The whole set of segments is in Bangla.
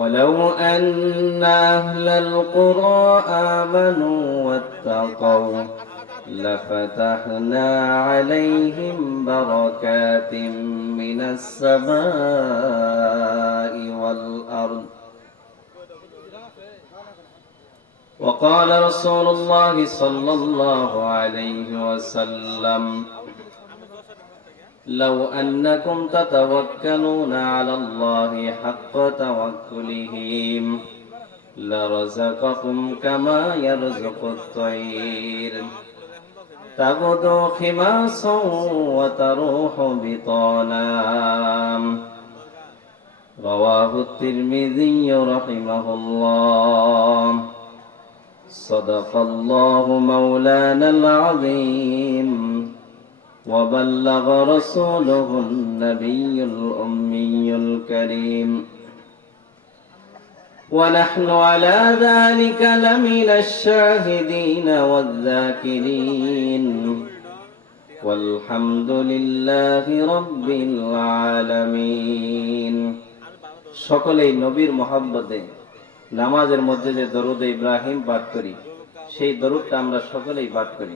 ولو أن أهل القرى آمنوا واتقوا لفتحنا عليهم بركات من السماء والأرض. وقال رسول الله صلى الله عليه وسلم لو أنكم تتوكلون على الله حق توكله لرزقكم كما يرزق الطير. تغدو خماصا وتروح بطانا. رواه الترمذي رحمه الله. صدق الله مولانا العظيم. وبلغ رسوله النبي الأمي الكريم ونحن على ذلك لمن الشاهدين والذاكرين والحمد لله رب العالمين সকলেই নবীর মোহাব্বতে নামাজের মধ্যে যে দরুদ ইব্রাহিম পাঠ করি সেই দরুদটা আমরা সকলেই পাঠ করি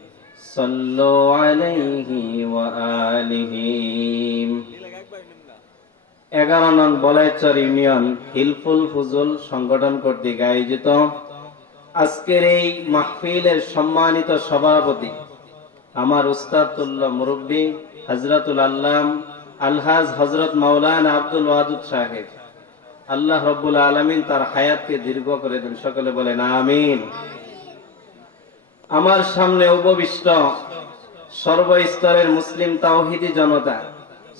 صلوا عليه وآله এগারো নং বলাইচর ইউনিয়ন হিলফুল ফুজুল সংগঠন কর্তৃক আয়োজিত আজকের এই মাহফিলের সম্মানিত সভাপতি আমার উস্তাদুল্লাহ মুরব্বী হজরতুল আল্লাম আলহাজ হজরত মাওলানা আব্দুল ওয়াদুদ সাহেব আল্লাহ রব্বুল আলমিন তার হায়াতকে দীর্ঘ করে দেন সকলে বলেন আমিন আমার সামনে উপবিষ্ট সর্বস্তরের মুসলিম তাওহিদি জনতা,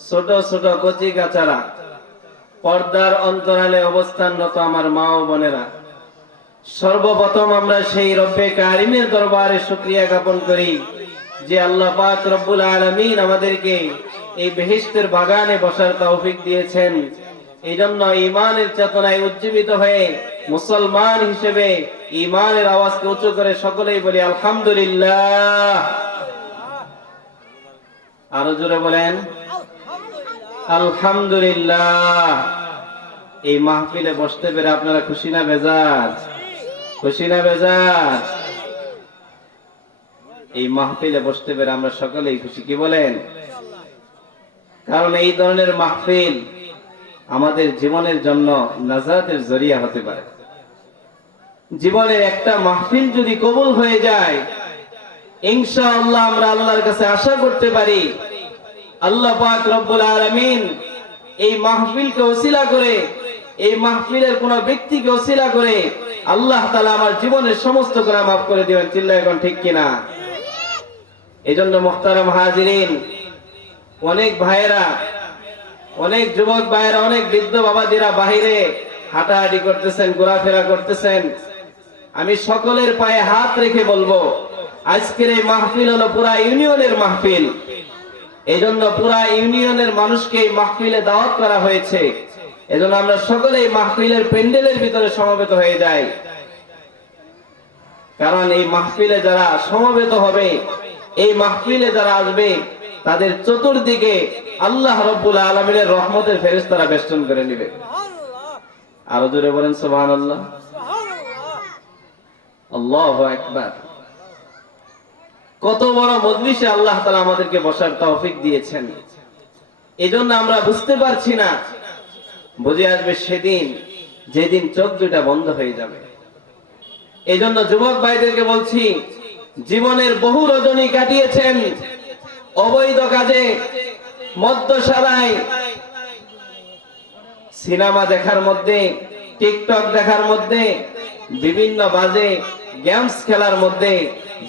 ছোট ছোট কচি গাছারা, পর্দার অন্তরালে অবস্থানরত আমার মা ও বোনেরা, সর্বপ্রথম আমরা সেই রব্বে কারিমের দরবারে শুক্রিয়া জ্ঞাপন করি যে আল্লাহ পাক রব্বুল আলমিন আমাদেরকে এই বেহিস্তের বাগানে বসার তৌফিক দিয়েছেন। এই জন্য ইমানের চেতনায় উজ্জীবিত হয়ে মুসলমান হিসেবে ইমানের আওয়াজকে উঁচু করে সকলেই বলি, আলহামদুলিল্লাহ। আরও জোরে বলেন, আলহামদুলিল্লাহ। এই মাহফিলে বসতে পেরে আপনারা খুশি না বেজার? খুশি না বেজার? এই মাহফিলে বসতে পেরে আমরা সকলেই খুশি, কি বলেন? কারণ এই ধরনের মাহফিল আমাদের জীবনের জন্য নাজাতের জরিয়া হতে পারে। জীবনের একটা মাহফিল যদি কবুল হয়ে যায়, ইনশাআল্লাহ আমরা আল্লাহর কাছে আশা করতে পারি। আল্লাহ পাক রব্বুল আলামিন এই মাহফিলকে ওসিলা করে, এই মাহফিলের কোন ব্যক্তিকে ওসিলা করে আল্লাহ তাআলা আমার জীবনের সমস্ত গুনাহ মাফ করে দিবেন। চিল্লা এখন ঠিক কিনা? এজন্য মুহতারাম হাজিরিন, অনেক ভাইয়েরা, অনেক যুবক ভাইয়েরা, অনেক বৃদ্ধ বাবাজিরা বাহিরে হাঁটাহাঁটি করতেছেন, ঘোরাফেরা করতেছেন। আমি সকলের পায়ে হাত রেখে বলব, আজকের এই মাহফিল হলো পুরা ইউনিয়নের মাহফিল। এই জন্য পুরা ইউনিয়নের মানুষকে এই মাহফিলে দাওয়াত করা হয়েছে। এজন্য আমরা সকলে এই মাহফিলের প্যান্ডেলের ভিতরে সমবেত হয়ে যাই। কারণ এই মাহফিলে যারা সমবেত হবে, এই মাহফিলে যারা আসবে, তাদের চতুর্দিকে আল্লাহ রব্বুল আলমিনের রহমতের ফেরেশতারা বেষ্টন করে নেবে। আরও জোরে বলেন সোহান আল্লাহ কত বড় মজলিসে আল্লাহ তালা আমাদেরকে বসার তৌফিক দিয়েছেন। এজন্য আমরা বুঝতে পারছি না, বুঝে আসবে সেদিন, যেদিন চোখ দুটা বন্ধ হয়ে যাবে। এই জন্য যুবক ভাইদেরকে বলছি, জীবনের বহু রজনী কাটিয়েছেন, অবৈধ কাজে সিনেমা দেখার মধ্যে, টিকটক দেখার মধ্যে, বিভিন্ন বাজে গেমস খেলার মধ্যে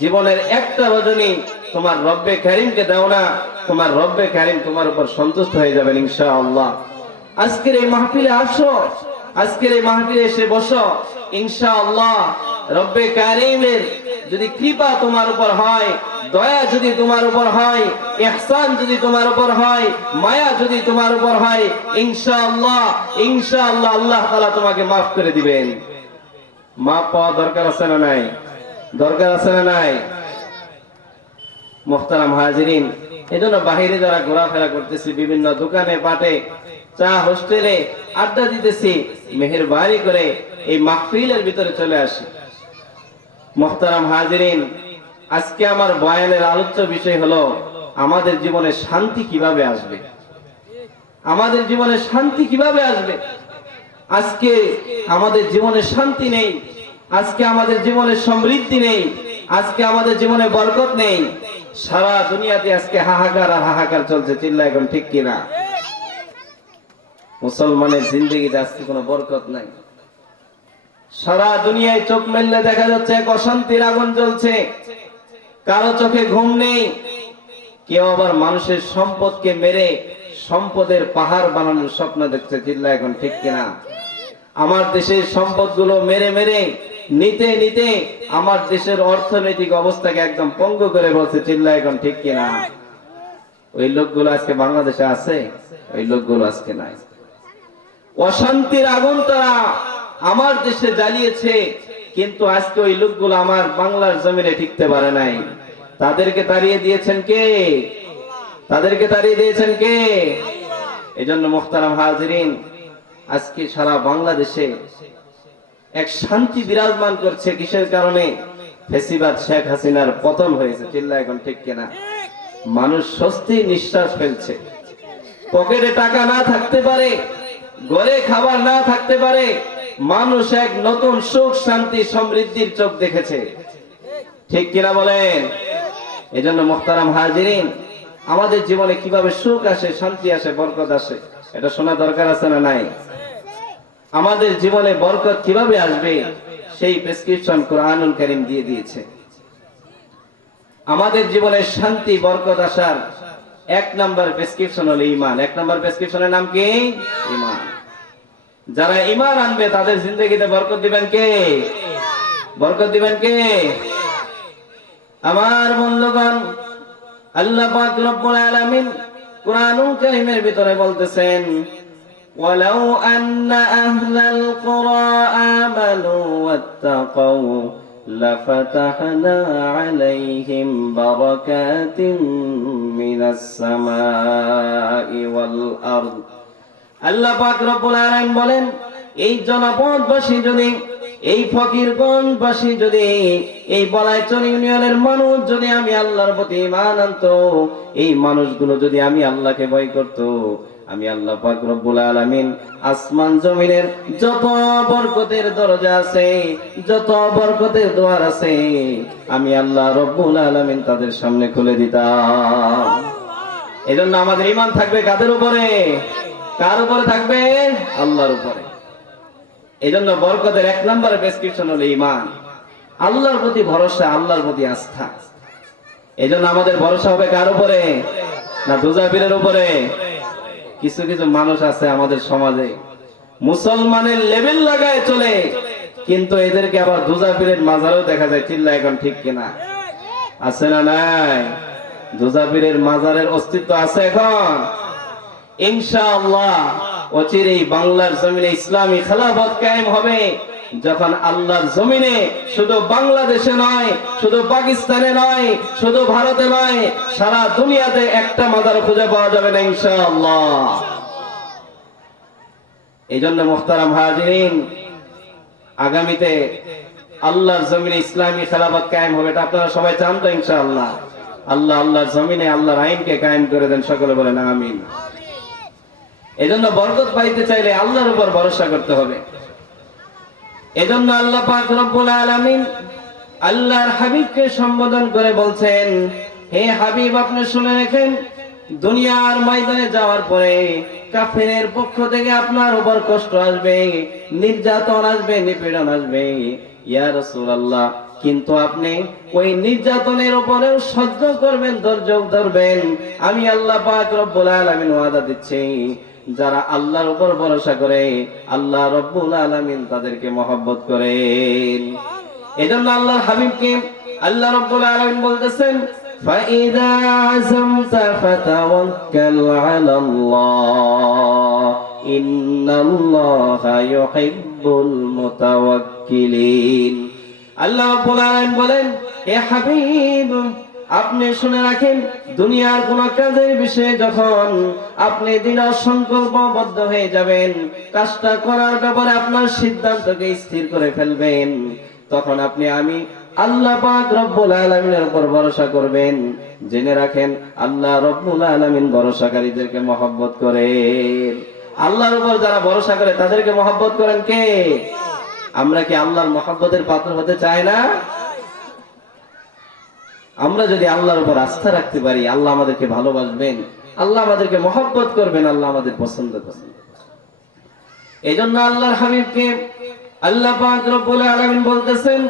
জীবনের একটা রজনী তোমার রব্বে কারিমকে দাও না, তোমার রব্বে কারিম তোমার উপর সন্তুষ্ট হয়ে যাবেন ইনশাআল্লাহ। আজকের এই মাহফিলে আসো, আজকের এই মাহফিলে এসে বসো, ইনশাআল্লাহ রব্বে কারিমের যদি কৃপা তোমার উপর হয়, দয়া যদি তোমার উপর হয়, ইহসান যদি তোমার উপর হয়, মায়া যদি তোমার উপর হয়, ইনশাআল্লাহ ইনশাআল্লাহ আল্লাহ তাআলা তোমাকে maaf করে দিবেন। মাপ পাওয়া দরকার আছে না নাই? দরকার আছে না নাই? মোহতারাম হাজিরিন, এজন্য বাহিরে যারা ঘোরাফেরা করতেছি, বিভিন্ন দোকানে, পাটে, চা, হোস্টেলে আড্ডা দিতেছি, মেহেরবানি করে এই মাহফিলের ভিতরে চলে আসি। মোহতারাম হাজিরিন, আজকে আমার বয়ানের আলোচ্য বিষয় হলো, আমাদের জীবনে শান্তি কীভাবে আসবে? আমাদের জীবনে শান্তি কীভাবে আসবে? আজকে আমাদের জীবনে শান্তি নেই, আজকে আমাদের জীবনে সমৃদ্ধি নেই, আজকে আমাদের জীবনে বরকত নেই। সারা দুনিয়াতে আজকে হাহাকার আর হাহাকার চলছে চিল্লা এখন ঠিক কিনা? মুসলমানের জিন্দগিতে আজকে কোনো বরকত নাই। সারা দুনিয়ায় চোখ মেললে দেখা যাচ্ছে এক অশান্তির আগুন জ্বলছে। কারও চোখে ঘুম নেই। কেউ আবার মানুষের সম্পদকে মেরে সম্পদের পাহাড় বানানোর স্বপ্ন দেখছে চিল্লা এখন ঠিক কিনা? আমার দেশের সম্পদগুলো মেরে মেরে নিতে নিতে আমার দেশের অর্থনৈতিক অবস্থাকে একদম পঙ্গু করে বলছে চিল্লা এখন ঠিক কিনা? ওই লোকগুলো আজকে বাংলাদেশে আছে? ওই লোকগুলো আজকে নাই। অশান্তির আগুন তারা আমার দেশে জ্বালিয়েছে কিন্তু আজকে ওই লোকগুলো আমার বাংলার জমিনে টিকতে পারে নাই। তাদেরকে তাড়িয়ে দিয়েছেন কে? তাদেরকে তাড়িয়ে দিয়েছেন কে? এই জন্য মোখতারাম হাজরিন আজকে সারা বাংলাদেশে এক শান্তি বিরাজমান করছে কিসের কারণে? ফেসিবাদ শেখ হাসিনার পতন হয়েছে। চিল্লা এখন ঠিক কিনা? মানুষ স্বস্তি নিঃশ্বাস ফেলছে। পকেটে টাকা না থাকতে পারে, ঘরে খাবার না থাকতে পারে, মানুষ এক নতুন সুখ, শান্তি, সমৃদ্ধির চোখ দেখেছে। ঠিক কিনা বলেন? এজন্য মোখতারাম হাজিরিন, আমাদের জীবনে কীভাবে সুখ আসে, শান্তি আসে, বরকত আসে? এটা শোনা দরকার আছে না নাই? আমাদের জীবনে বরকত কীভাবে আসবে, সেই প্রেসক্রিপশন কোরআনুল করিম দিয়ে দিয়েছে। আমাদের জীবনে শান্তি, বরকত আসার এক নাম্বার প্রেসক্রিপশন হলো ইমান এক নাম্বার প্রেসক্রিপশনের নাম কি? ইমান যারা ইমান আনবে, তাদের জিন্দগিতে বরকত দিবেন কে? বরকত দিবেন কে? আমার বন্ধুগণ, আল্লাহ রব্বুল আলামিন কোরআনুল কারীমের ভিতরে বলতেছেন ولو أن أهل القرى آمنوا واتقوا لفتحنا عليهم بركات من السماء والأرض আল্লাহ পাক রব্বুল আলামিন বলেন এই জনপদবাসী যদি, এই ফকিরগঞ্জবাসী যদি, এই বলাইচর ইউনিয়নের মানুষ যদি আমি আল্লাহর প্রতি ইমান আনতো, এই মানুষগুলো যদি আমি আল্লাহকে ভয় করত, আমি আল্লাহ পাক রব্বুল আলামিন আসমান জমিনের যত বরকতের দরজা আছে, যত বরকতের দোয়ার আছে, আমি আল্লাহ রব্বুল আলামিন তাদের সামনে খুলে দিতাম। এজন্য আমাদের ইমান থাকবে কাদের উপরে? কার উপরে থাকবে? আল্লাহর উপরে। এই জন্য বরকতের এক নম্বরের প্রেসক্রিপশন হলো ইমান আল্লাহর প্রতি ভরসা, আল্লাহর প্রতি আস্থা। এই জন্য আমাদের ভরসা হবে কার উপরে? না দুজাবিরের উপরে? কিছু কিছু মানুষ আছে আমাদের সমাজে। মুসলমানের লেভেল লাগায় চলে, কিন্তু এদেরকে আবার দুজা দুজাবিরের মাজারও দেখা যায় চিল্লা এখন ঠিক কিনা। আছে না নাই? দুজা দুজাবিরের মাজারের অস্তিত্ব আছে এখন। ইনশাআল্লাহ অচিরেই বাংলার জমিনে ইসলামী খেলাফত কায়েম হবে। যখন আল্লাহর জমিনে শুধু বাংলাদেশে নয়, শুধু পাকিস্তানে নয়, শুধু ভারতে নয়, সারা দুনিয়াতে একটা মাজার খুঁজে পাওয়া যাবে না ইনশাআল্লাহ। এই জন্য মোখতারাম হাজিরিন, আগামীতে আল্লাহর জমিনে ইসলামী খেলাফত কায়েম হবে, এটা আপনারা সবাই চান তো ইনশাআল্লাহ। আল্লাহ আল্লাহর জমিনে আল্লাহর আইনকে কায়েম করে দেন, সকলে বলেন আমিন। এজন্য বরকত পাইতে চাইলে আল্লাহর উপর ভরসা করতে হবে। এজন্য আল্লাহ পাক রব্বুল আলামিন আল্লাহর হাবিবকে সম্বোধন করে বলছেন, হে হাবিব, আপনি শুনে রাখেন, দুনিয়ার ময়দানে যাওয়ার পরে কাফেরের পক্ষ থেকে আপনার উপর কষ্ট আসবে, নির্যাতন আসবে, নিপীড়ন আসবে। ইয়া রাসূলুল্লাহ, কিন্তু আপনি ওই নির্যাতনের উপরেও সহ্য করবেন ধৈর্য ধরবেন। আমি আল্লাহ পাক রব্বুল আলামিন ওয়াদা দিচ্ছি যারা আল্লাহর উপর ভরসা করে আল্লাহ রব্বুল আলামিন তাদেরকে মহব্বত করেন এজন্য আল্লাহর হাবিবকে আল্লাহ রব্বুল আলামিন বলতেছেন فإذا عزمت فتوكل على الله إن الله يحب المتوكلين আল্লাহ রাব্বুল আলামিন বলেন হে হাবিব আপনি শুনে রাখেন, দুনিয়ার কোন কাজের বিষয়ে যখন আপনি দৃঢ় সংকল্পবদ্ধ হয়ে যাবেন, কাজটা করার ব্যাপারে আপনার সিদ্ধান্তকে স্থির করে ফেলবেন। তখন আপনি আমি আল্লাহ পাক রব্বুল আলামিনের উপর ভরসা করবেন। জেনে রাখেন, আল্লাহ রব্বুল আলামিন ভরসাকারীদেরকে মহব্বত করেন আল্লাহর উপর যারা ভরসা করে, তাদেরকে মহব্বত করেন কে? আমরা কি আল্লাহর মহব্বতের পাত্র হতে চাই না? আমরা যদি আল্লাহর উপর আস্থা রাখতে পারি, আল্লাহ আমাদেরকে ভালোবাসবেন, আল্লাহ আমাদেরকে মহব্বত করবেন, আল্লাহ আমাদের পছন্দ করবেন। এই জন্য আল্লাহর হাবিবকে আল্লাহ পাক রব্বুল আলামিন বলতেছেন,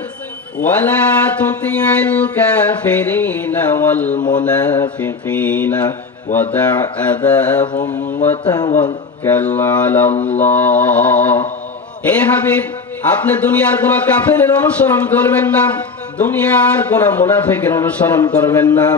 ওয়ালা তুতি'আল কাফিরিনা ওয়াল মুনাফিকিনা ওয়াদা আদাহুম ওয়া তাওয়াক্কাল আলাল্লাহ। হে হাবিব, আপনি দুনিয়ার কোন কাফেরের অনুসরণ করবেন না। দুনিয়ার কোন মুনাফিকের অনুসরণ করবেন না।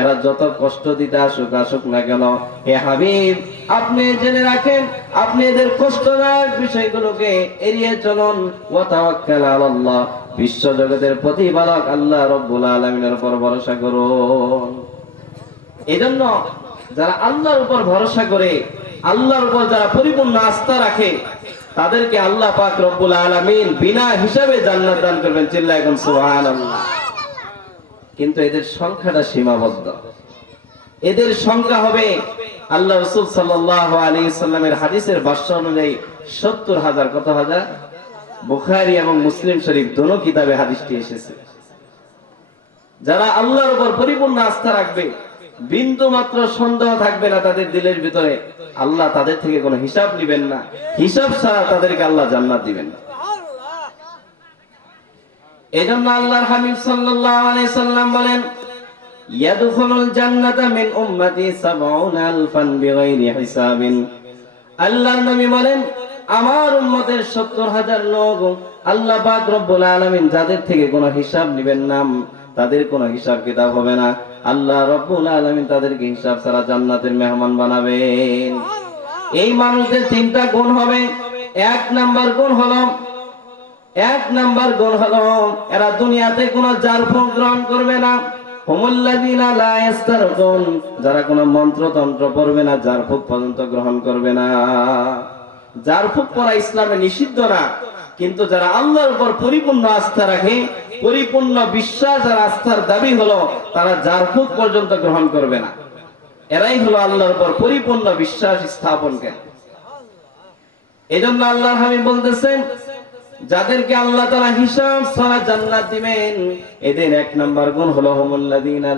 এরা যত কষ্ট দিতে আসুক আসুক না কেন। হে হাবিব, আপনি জেনে রাখেন, আপনি এদের কষ্টদায়ক বিষয়গুলোকে এড়িয়ে চলুন। ওয়া তাওয়াক্কাল আলাল্লাহ। বিশ্ব জগতের প্রতিপালক আল্লাহ রব্বুল আলামিনের উপর ভরসা করুন। এজন্য যারা আল্লাহর উপর ভরসা করে, আল্লাহর উপর যারা পরিপূর্ণ আস্থা রাখে তাদেরকে আল্লাহ পাক রব্বুল আলামিন বিনা হিসাবে জান্নাত দান করবেন। চিল্লায় এখন সুবহানাল্লাহ। কিন্তু এদের সংখ্যাটা সীমাবদ্ধ। এদের সংখ্যা হবে, আল্লাহ রসুল সাল্লাল্লাহু আলাইহি সাল্লামের হাদিসের ভাষ্য অনুযায়ী সত্তর হাজার, কত হাজার? বুখারী এবং মুসলিম শরীফ দোনো কিতাবে হাদিসটি এসেছে। যারা আল্লাহর উপর পরিপূর্ণ আস্থা রাখবে বিন্দু মাত্র সন্দেহ থাকবে না তাদের দিলের ভিতরে। আল্লাহ তাদের থেকে কোনো হিসাব নিবেন না। হিসাব ছাড়া তাদেরকে আল্লাহ জান্নাত দিবেন না। আল্লাহর সাল্লাল্লাহু আলাইহি সাল্লাম বলেন, ইয়াদখুলুল জান্নাতা মিন উম্মতি 70 আলফান বিগাইরি হিসাবিন। আল্লাহর নবী বলেন, আমার উম্মতের 70 হাজার লোক আল্লাহ পাক রব্বুল আলামিন যাদের থেকে কোনো হিসাব নেবেন না, তাদের কোনো হিসাব কিতাব হবে না। আল্লাহ রব্বুল আলামিন তাদেরকে হিসাব ছাড়া জান্নাতের মেহমান বানাবেন। এই মানুষদের তিনটা গুণ হবে। এক নাম্বার গুণ হলো, এক নাম্বার গুণ হলো, এরা দুনিয়াতে কোনো জারফুক গ্রহণ করবে না। যারা কোনো মন্ত্রতন্ত্র পড়বে না, জারফুক পর্যন্ত গ্রহণ করবে না। জারফুক পড়া ইসলামে নিষিদ্ধ না, কিন্তু যারা আল্লাহর উপর পরিপূর্ণ আস্থা রাখে পরিপূর্ণ বিশ্বাস আর আস্থার দাবি হলো, তারা জারফুক পর্যন্ত গ্রহণ করবে না। এরাই হলো আল্লাহর উপর পরিপূর্ণ বিশ্বাস স্থাপন করে এজন্য আল্লাহ আমি বলতেছেন যাদেরকে আল্লাহ তাআলা হিসাব ছাড়া জান্নাত দিবেন, এদের এক নাম্বার গুণ হলো হুমুল্লাযীনা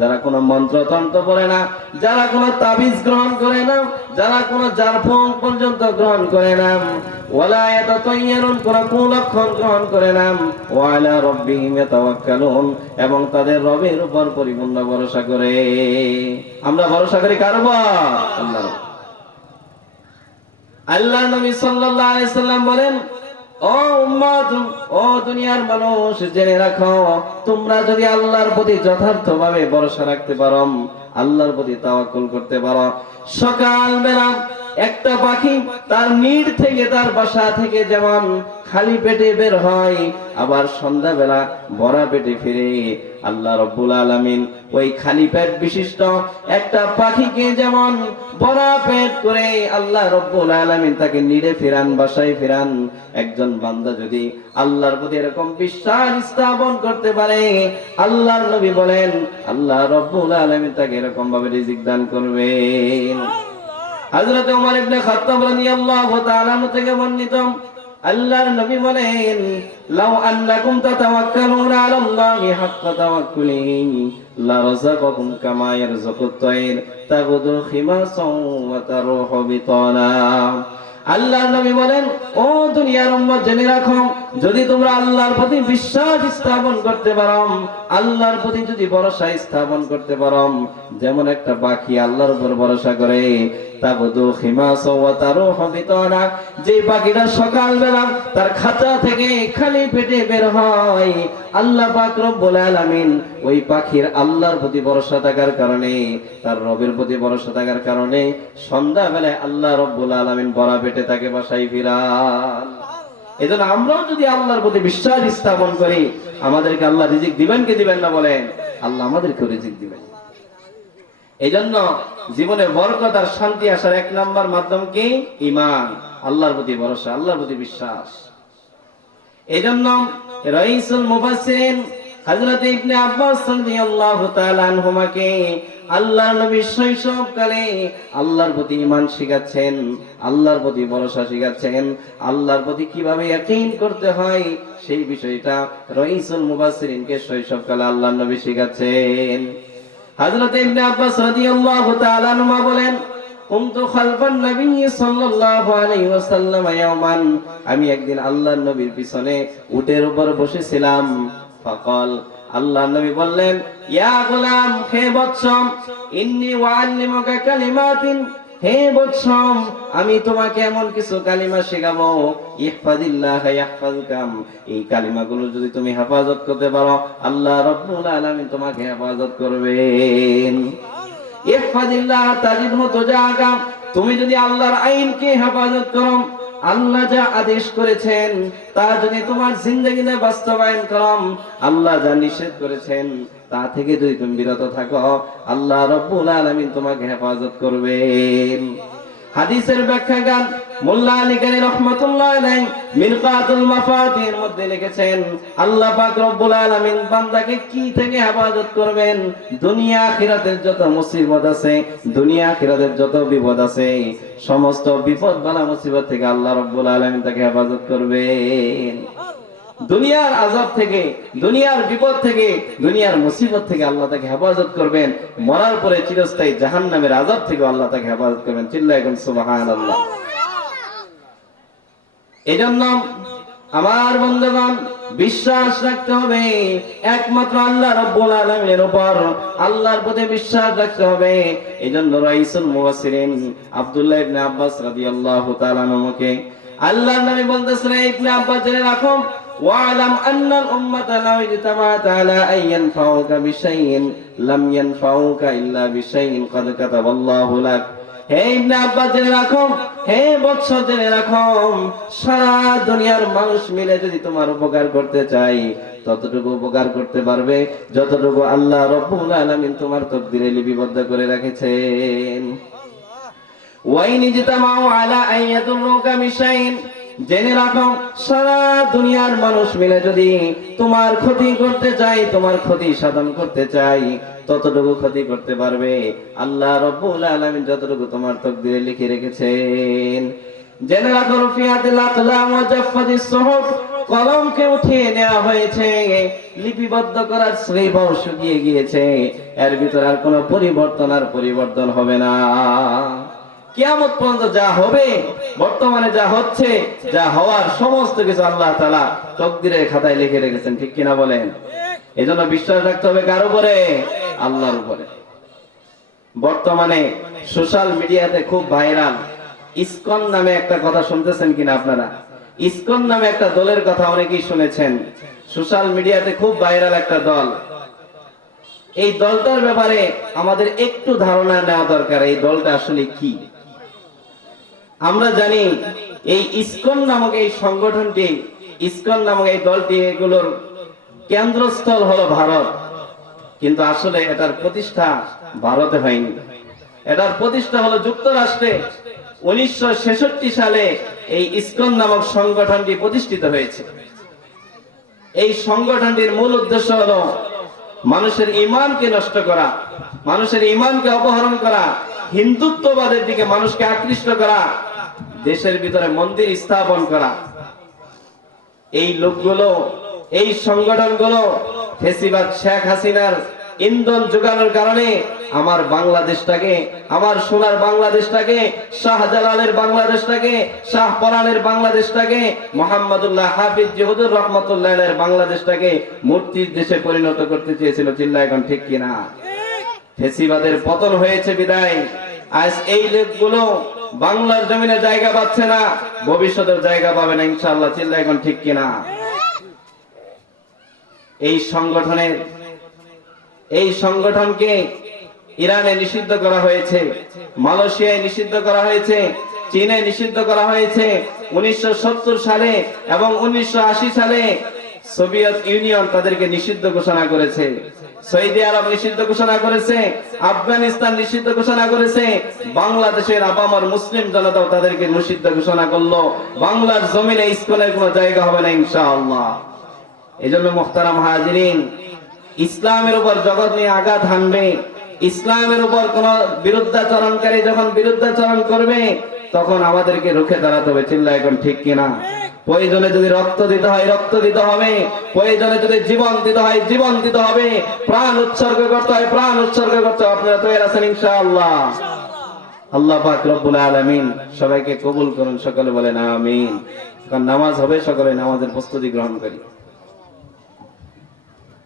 যারা কোনো মন্ত্রতন্ত্র পড়ে না, যারা কোনো তাবিজ গ্রহণ করে না, যারা কোনো জারফুং পর্যন্ত গ্রহণ করে না কোন কুলক্ষণ গ্রহণ করে না, ওয়ালা এবং তাদের রবের উপর পরিপূর্ণ ভরসা করে আমরা ভরসা করি কার উপর। আল্লাহ নবী সাল্লাল্লাহু আলাইহি সাল্লাম বলেন, ও উম্মত, ও দুনিয়ার মানুষ, জেনে রাখো, তোমরা যদি আল্লাহর প্রতি যথার্থভাবে ভরসা রাখতে পারো, আল্লাহর প্রতি তাওয়াক্কুল করতে পারো। সকাল বেলা একটা পাখি তার নিড় থেকে তার বাসা থেকে যেমন খালি পেটে বের হয়, আবার সন্ধ্যাবেলা ভরা পেটে ফিরে। আল্লাহ রব্বুল আলামিন ওই খালি পেট বিশিষ্ট একটা পাখিকে যেমন ভরা পেট করে আল্লাহ রব্বুল আলামিন তাকে নিড়ে ফিরান, বাসায় ফিরান। একজন বান্দা যদি আল্লাহর প্রতি এরকম বিশ্বাস স্থাপন করতে পারে, আল্লাহর নবী বলেন, আল্লাহ রব্বুল আলামিন তাকে এরকম ভাবে রিজিক দান করবেন। হযরত ওমর ইবনে খাত্তাব রাদিয়াল্লাহু তাআলা থেকে বর্ণিত আল্লাহর নবী বলেন, লাউ আন্নাকুম তাতাওয়াক্কালুনা আলাল্লাহি হাক্কা তাওয়াক্কুলিহি লা রাযাকাকুম কামা ইয়ারযুকুত তায়র তাগুদু খিমাসাও ওয়া তারুহু বিতানা আল্লাহর নবী বলেন, ও দুনিয়ার উম্মত, জেনে রাখো, যদি তোমরা আল্লাহর প্রতি বিশ্বাস স্থাপন করতে পারো, আল্লাহর প্রতি যদি ভরসা স্থাপন করতে পারো, যেমন একটা পাখি আল্লাহর উপর ভরসা করে তাবদু যে পাখিটা সকালবেলা তার খাঁচা থেকে খালি পেটে বের হয়, আল্লাহ পাক রব্বুল আলামিন ওই পাখির আল্লাহর প্রতি ভরসা থাকার কারণে, তার রবের প্রতি ভরসা থাকার কারণে সন্ধ্যাবেলায় আল্লাহ রব্বুল ভরা পেটে তাকে বাসায় এজন্য আমরাও যদি আল্লাহর প্রতি বিশ্বাস স্থাপন করি, আমাদেরকে আল্লাহ রিজিক দিবেন কি দিবেন না বলেন? আল্লাহ আমাদেরকে রিজিক দিবেন। এই জন্য জীবনে বরকত আর শান্তি আসার এক নম্বর মাধ্যম কি? ইমান আল্লাহর প্রতি ভরসা, আল্লাহর প্রতি বিশ্বাস। এই জন্য রইসুল মুফাসসিরিন হযরত ইবনে আব্বাস রাদিয়াল্লাহু তাআলা আনহুমাকে আল্লাহর নবী শৈশবকালে আল্লাহর প্রতি ঈমান শিখাচ্ছেন, আল্লাহর প্রতি ভরসা শিখাচ্ছেন। আল্লাহর প্রতি কীভাবে ইয়াকিন করতে হয় সেই বিষয়টা রইসুল মুফাসসিরিনকে শৈশবকালে আল্লাহর নবী শিখাচ্ছেন। হযরত ইবনে আব্বাস রাদিয়াল্লাহু তাআলা নুমা বলেন কুনতু খালফান নবী সাল্লাল্লাহু আলাইহি ওয়াসাল্লাম ইয়াওমান। আমি একদিন আল্লাহর নবীর পিছনে উটের উপর বসেছিলাম। ফাকাল, আল্লাহর নবী বললেন, ইয়া গোলাম, হে বৎসম, ইন্নী ওয়াআল্লিমুকা কালিমাতিন হে বৎসম, আমি তোমাকে এমন কিছু কালিমা শেখাবো। ইহফাদিল্লাহ ইয়াহফাজুকাম। এই কালিমাগুলো যদি তুমি হেফাজত করতে পারো, আল্লাহ রাব্বুল আলামিন তোমাকে হেফাজত করবেন। ইহফাদিল্লাহ তাজিদ মতো জাগা। তুমি যদি আল্লাহর আইনকে হেফাজত করো আল্লাহ যা আদেশ করেছেন, তা যদি তোমার জিন্দগিতে বাস্তবায়ন করম, আল্লাহ যা নিষেধ করেছেন, তা থেকে যদি তুমি বিরত থাকো, আল্লাহ রব্বুল আলামিন তোমাকে হেফাজত করবেন। হাদিসের ব্যাখ্যা গান মোল্লা আলী গানি রহমতুল্লাহ আলাই মিরকাতুল মাফাতির মধ্যে লিখেছেন, আল্লাহ পাক রব্বুল আলামিন বান্দাকে কি থেকে হেফাজত করবেন? দুনিয়া আখিরাতের যত মুসিবত আছে, দুনিয়া আখিরাতের যত বিপদ আছে, সমস্ত বিপদ বালা মুসিবত থেকে আল্লাহ রব্বুল আলামিন তাকে হেফাজত করবেন। দুনিয়ার আজাব থেকে, দুনিয়ার বিপদ থেকে, দুনিয়ার মুসিবত থেকে আল্লাহ তাকে হেফাজত করবেন। মরার পরে চিরস্থায়ী জাহান্নামের আজাব থেকে আল্লাহ তাকে হেফাজত করবেন। এখন সুবাহান আল্লাহ এজন্য আমার বন্ধুগণ, বিশ্বাস রাখতে হবে, একমাত্র আল্লাহ রব্বুল আলামিনের উপর আল্লাহর প্রতি বিশ্বাস রাখতে হবে। এজন্য রাইসুল মুফাসসিরিন আব্দুল্লাহ ইবনে আব্বাস রাদিয়াল্লাহু তাআলা আনহুকে আল্লাহর নবী বলতেছেন ইবনে আব্বাস, জেনে রাখো واعلم أن الأمة لو اجتمعت على أن ينفعوك بشيء لم ينفعوك إلا بشيء قد كتب الله لك হে ইবনে আব্বাস জেনে রাখো হে বৎস জেনে রাখো সারা দুনিয়ার মানুষ মিলে যদি তোমার উপকার করতে চাই ততটুকু উপকার করতে পারবে যতটুকু আল্লাহ রব্বুল আলামিন তোমার তকদিরে লিপিবদ্ধ করে রেখেছেন ওয়াইন ইজতামাউ আলা আন ইয়াদুররুকা বিশাইইন জেনে রাখো, সারা দুনিয়ার মানুষ মিলে যদি তোমার ক্ষতি করতে চাই তোমার ক্ষতি সাধন করতে চাই ততটুকু ক্ষতি করতে পারবে। আল্লাহ রব্বুল আলামিন যতটুকু তোমার তকদিরে লিখে রেখেছেন। জেনে রাখো রফিয়াতিল আকলাম সুহুফ কলমকে উঠিয়ে নেওয়া হয়েছে, লিপিবদ্ধ করার শ্রীবাও শুকিয়ে গিয়েছে। এর ভিতর আর কোনো পরিবর্তন আর পরিবর্তন হবে না। কিয়ামত পর্যন্ত যা হবে, বর্তমানে যা হচ্ছে, যা হওয়ার সমস্ত কিছু আল্লাহ তাআলা তকদিরের খাতায় লিখে রেখেছেন, ঠিক কিনা বলেন? এজন্য বিশ্বাস রাখতে হবে কার উপরে? আল্লাহর উপরে। বর্তমানে সোশ্যাল মিডিয়াতে খুব ভাইরাল। ইসকন নামে একটা কথা শুনতেছেন কিনা আপনারা? ইসকন নামে একটা দলের কথা অনেকেই শুনেছেন। সোশ্যাল মিডিয়াতে খুব ভাইরাল একটা দল। এই দলটার ব্যাপারে আমাদের একটু ধারণা নেওয়া দরকার, এই দলটা আসলে কি? আমরা জানি এই ইসকন নামক এই সংগঠনটি, ইসকন নামক এই দলটি এগুলোর কেন্দ্রস্থল হলো ভারত। কিন্তু আসলে এটার প্রতিষ্ঠা ভারতে হয়নি। এটার প্রতিষ্ঠা হলো যুক্তরাষ্ট্রে। উনিশশো ছেষট্টি সালে এই ইসকন নামক সংগঠনটি প্রতিষ্ঠিত হয়েছে। এই সংগঠনটির মূল উদ্দেশ্য হলো মানুষের ইমানকে নষ্ট করা, মানুষের ইমানকে অপহরণ করা, হিন্দুত্ববাদের দিকে মানুষকে আকৃষ্ট করা দেশের ভিতরে মন্দির স্থাপন করা। এই লোকগুলো, এই সংগঠনগুলো ফেসিবাদ শেখ হাসিনার ইন্ধন যোগানোর কারণে আমার বাংলাদেশটাকে, আমার সোনার বাংলাদেশটাকে, শাহজালালের বাংলাদেশটাকে শাহ পরানের বাংলাদেশটাকে, মোহাম্মদুল্লাহ হাফিজ জিহুদুর রহমতুল্লাহের বাংলাদেশটাকে মূর্তির দেশে পরিণত করতে চেয়েছিল চিল্লা, এখন ঠিক কিনা? ফেসিবাদের পতন হয়েছে বিদায়। আজ এই লোকগুলো বাংলার জমিনে জায়গা পাচ্ছে না, ভবিষ্যতের জায়গা পাবে না, ইনশাআল্লাহ চিল্লা এখন ঠিক কিনা? এই সংগঠনের, এই সংগঠনকে ইরানে নিষিদ্ধ করা হয়েছে, মালয়েশিয়ায় নিষিদ্ধ করা হয়েছে, চীনে নিষিদ্ধ করা হয়েছে। উনিশশো সত্তর সালে এবং উনিশশো আশি সালে সোভিয়েত ইউনিয়ন তাদেরকে নিষিদ্ধ ঘোষণা করেছে। সৌদি আরব নিষিদ্ধ ঘোষণা করেছে, আফগানিস্তান নিষিদ্ধ ঘোষণা করেছে, বাংলাদেশের আবামর মুসলিম জনতাও তাদেরকে নিষিদ্ধ ঘোষণা করল। বাংলার জমিনে ইস্কনের কোনো জায়গা হবে না ইনশাআল্লাহ। এই জন্য মোখতারাম হাজিরিন, ইসলামের উপর জগৎ নিয়ে আঘাত হানবে। ইসলামের উপর কোন বিরুদ্ধাচরণকারী যখন বিরুদ্ধাচরণ করবে, তখন আমাদেরকে রুখে দাঁড়াতে হবে চিল্লা এখন ঠিক কিনা? প্রয়োজনে যদি রক্ত দিতে হয়, রক্ত দিতে হবে। প্রয়োজনে যদি জীবন দিতে হয়, জীবন দিতে হবে। প্রাণ উৎসর্গ করতে হয়, প্রাণ উৎসর্গ করতে হবে। আপনারা তৈরি আছেন ইনশাআল্লাহ। আল্লাহ পাক রব্বুল আলামিন সবাইকে কবুল করুন, সকলে বলেন আমিন। কারণ নামাজ হবে, সকলে নামাজের প্রস্তুতি গ্রহণ করি।